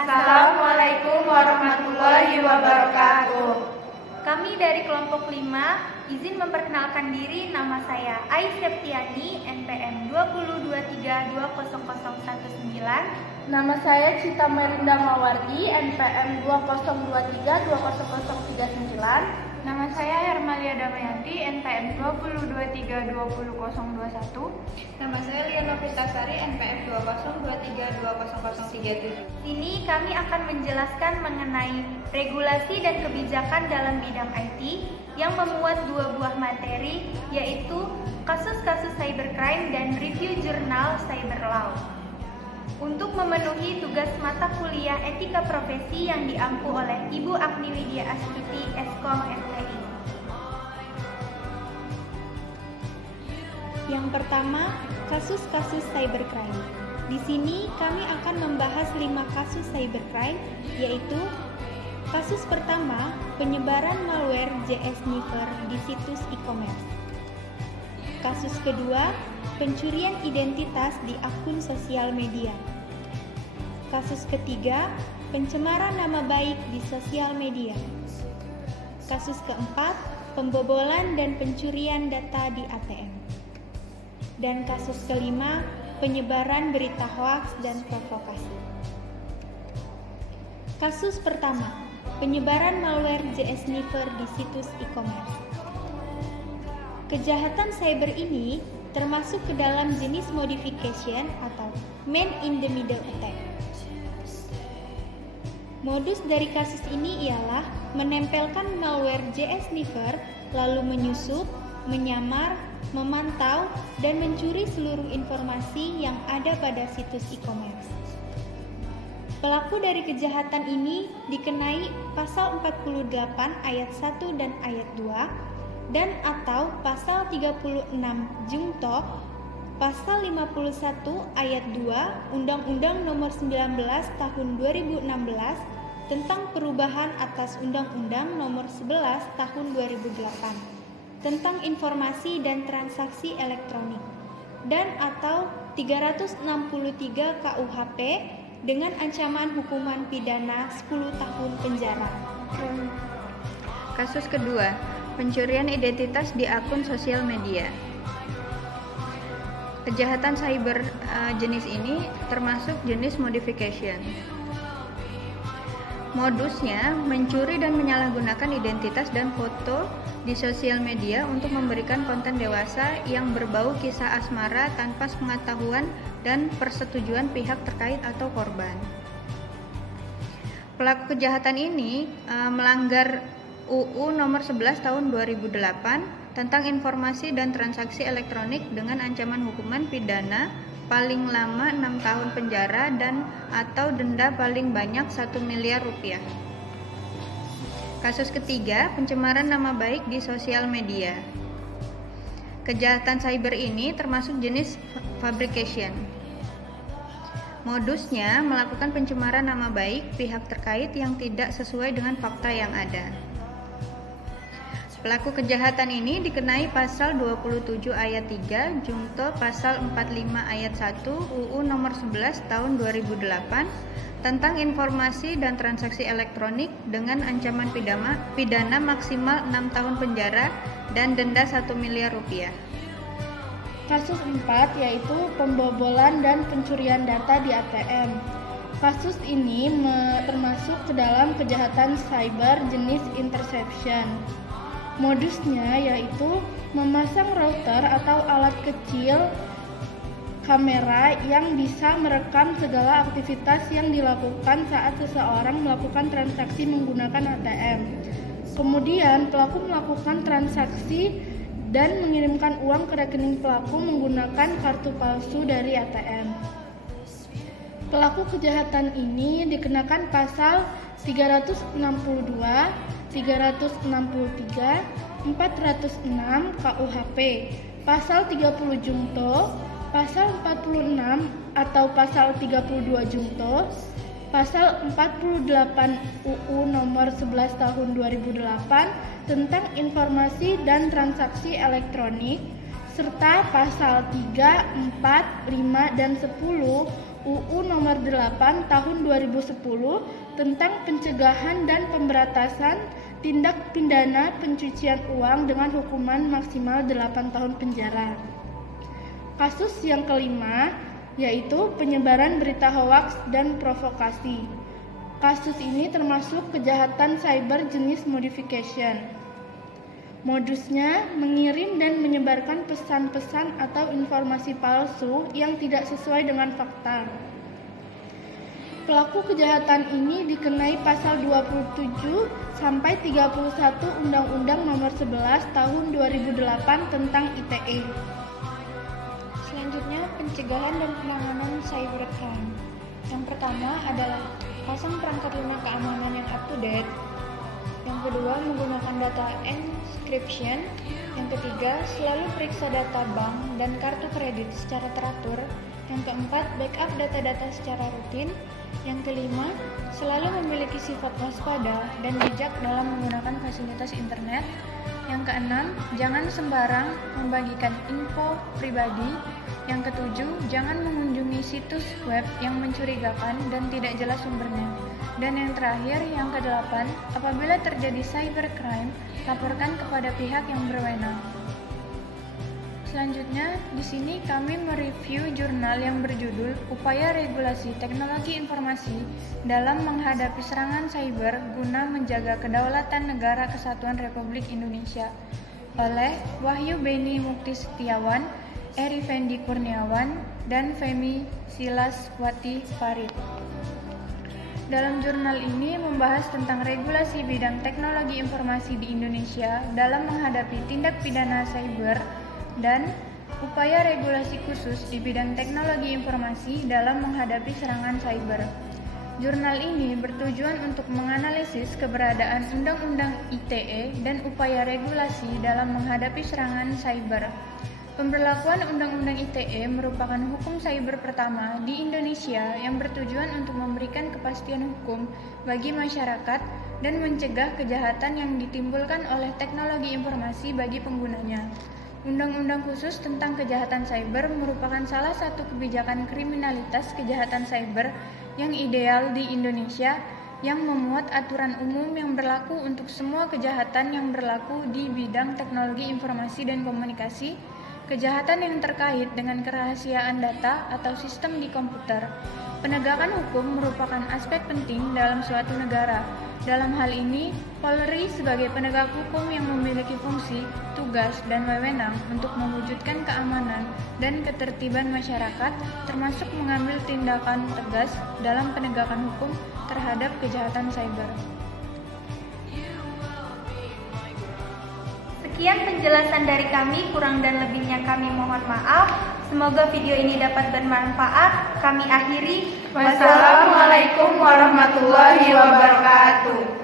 Assalamualaikum warahmatullahi wabarakatuh. Kami dari kelompok 5 izin memperkenalkan diri. Nama saya Ai Septiani, NPM 2023200119. Nama saya Cita Merinda Mawardi, NPM 2023200039. Nama saya Hermalia Damayanti, NPM 2023200021. Nama saya Liana Putasari, NPM 2023200037. Sini kami akan menjelaskan mengenai regulasi dan kebijakan dalam bidang IT yang memuat 2 buah materi, yaitu kasus-kasus cybercrime dan review jurnal cyber law. Untuk memenuhi tugas mata kuliah etika profesi yang diampu oleh Ibu Agni Widya Astuti, Eskom FTI. Yang pertama, kasus-kasus cybercrime. Di sini kami akan membahas 5 kasus cybercrime, yaitu kasus pertama, penyebaran malware JS Sniper di situs e-commerce. Kasus kedua, pencurian identitas di akun sosial media. Kasus ketiga, pencemaran nama baik di sosial media. Kasus keempat, pembobolan dan pencurian data di ATM. Dan kasus kelima, penyebaran berita hoaks dan provokasi. Kasus pertama, penyebaran malware JS Sniper di situs e-commerce. Kejahatan cyber ini termasuk ke dalam jenis modification atau man in the middle attack. Modus dari kasus ini ialah menempelkan malware JS Sniper, lalu menyusup, menyamar, memantau, dan mencuri seluruh informasi yang ada pada situs e-commerce. Pelaku dari kejahatan ini dikenai pasal 48 ayat 1 dan ayat 2 dan atau pasal 36 Jungto, pasal 51 ayat 2 Undang-Undang Nomor 19 Tahun 2016 tentang perubahan atas Undang-Undang Nomor 11 Tahun 2008 tentang informasi dan transaksi elektronik dan atau 363 KUHP dengan ancaman hukuman pidana 10 tahun penjara. Kasus kedua, pencurian identitas di akun sosial media. Kejahatan cyber jenis ini termasuk jenis modification. Modusnya mencuri dan menyalahgunakan identitas dan foto di sosial media untuk memberikan konten dewasa yang berbau kisah asmara tanpa pengetahuan dan persetujuan pihak terkait atau korban. Pelaku kejahatan ini melanggar UU Nomor 11 Tahun 2008 tentang informasi dan transaksi elektronik dengan ancaman hukuman pidana paling lama 6 tahun penjara dan atau denda paling banyak 1 miliar rupiah. Kasus ketiga, pencemaran nama baik di sosial media. Kejahatan cyber ini termasuk jenis fabrication. Modusnya melakukan pencemaran nama baik pihak terkait yang tidak sesuai dengan fakta yang ada. Pelaku kejahatan ini dikenai pasal 27 ayat 3 Jungto pasal 45 ayat 1 UU Nomor 11 Tahun 2008 tentang informasi dan transaksi elektronik dengan ancaman pidana maksimal 6 tahun penjara dan denda 1 miliar rupiah. Kasus 4 yaitu pembobolan dan pencurian data di ATM. Kasus ini termasuk ke dalam kejahatan cyber jenis interception. Modusnya yaitu memasang router atau alat kecil kamera yang bisa merekam segala aktivitas yang dilakukan saat seseorang melakukan transaksi menggunakan ATM. Kemudian pelaku melakukan transaksi dan mengirimkan uang ke rekening pelaku menggunakan kartu palsu dari ATM. Pelaku kejahatan ini dikenakan pasal 362, 363, 406 KUHP, pasal 30 Jungto, pasal 46 atau pasal 32 Jungto, pasal 48 UU Nomor 11 Tahun 2008 tentang informasi dan transaksi elektronik, serta pasal 3, 4, 5, dan 10 UU Nomor 8 Tahun 2010 tentang pencegahan dan pemberantasan tindak pidana pencucian uang dengan hukuman maksimal 8 tahun penjara. Kasus yang kelima yaitu penyebaran berita hoaks dan provokasi. Kasus ini termasuk kejahatan cyber jenis modification. Modusnya mengirim dan menyebarkan pesan-pesan atau informasi palsu yang tidak sesuai dengan fakta. Pelaku kejahatan ini dikenai pasal 27 sampai 31 Undang-Undang Nomor 11 Tahun 2008 tentang ITE. Selanjutnya, pencegahan dan penanganan cybercrime. Yang pertama adalah pasang perangkat lunak keamanan yang up to date. Yang kedua, menggunakan data encryption. Yang ketiga, selalu periksa data bank dan kartu kredit secara teratur. Yang keempat, backup data-data secara rutin. Yang kelima, selalu memiliki sifat waspada dan bijak dalam menggunakan fasilitas internet. Yang keenam, jangan sembarang membagikan info pribadi. Yang ketujuh, jangan mengunjungi situs web yang mencurigakan dan tidak jelas sumbernya. Dan yang terakhir, yang kedelapan, apabila terjadi cybercrime, laporkan kepada pihak yang berwenang. Selanjutnya, di sini kami mereview jurnal yang berjudul Upaya Regulasi Teknologi Informasi dalam Menghadapi Serangan Cyber Guna Menjaga Kedaulatan Negara Kesatuan Republik Indonesia oleh Wahyu Beni Mukti Setiawan, Eri Fendi Kurniawan, dan Femi Silaswati Farid. Dalam jurnal ini membahas tentang regulasi bidang teknologi informasi di Indonesia dalam menghadapi tindak pidana cyber dan upaya regulasi khusus di bidang teknologi informasi dalam menghadapi serangan cyber. Jurnal ini bertujuan untuk menganalisis keberadaan Undang-Undang ITE dan upaya regulasi dalam menghadapi serangan cyber. Pemberlakuan Undang-Undang ITE merupakan hukum cyber pertama di Indonesia yang bertujuan untuk memberikan kepastian hukum bagi masyarakat dan mencegah kejahatan yang ditimbulkan oleh teknologi informasi bagi penggunanya. Undang-undang khusus tentang kejahatan cyber merupakan salah satu kebijakan kriminalitas kejahatan cyber yang ideal di Indonesia yang memuat aturan umum yang berlaku untuk semua kejahatan yang berlaku di bidang teknologi informasi dan komunikasi, kejahatan yang terkait dengan kerahasiaan data atau sistem di komputer. Penegakan hukum merupakan aspek penting dalam suatu negara. Dalam hal ini, Polri sebagai penegak hukum yang memiliki fungsi, tugas, dan wewenang untuk mewujudkan keamanan dan ketertiban masyarakat, termasuk mengambil tindakan tegas dalam penegakan hukum terhadap kejahatan cyber. Sekian penjelasan dari kami, kurang dan lebihnya kami mohon maaf. Semoga video ini dapat bermanfaat. Kami akhiri. Wassalamualaikum warahmatullahi wabarakatuh.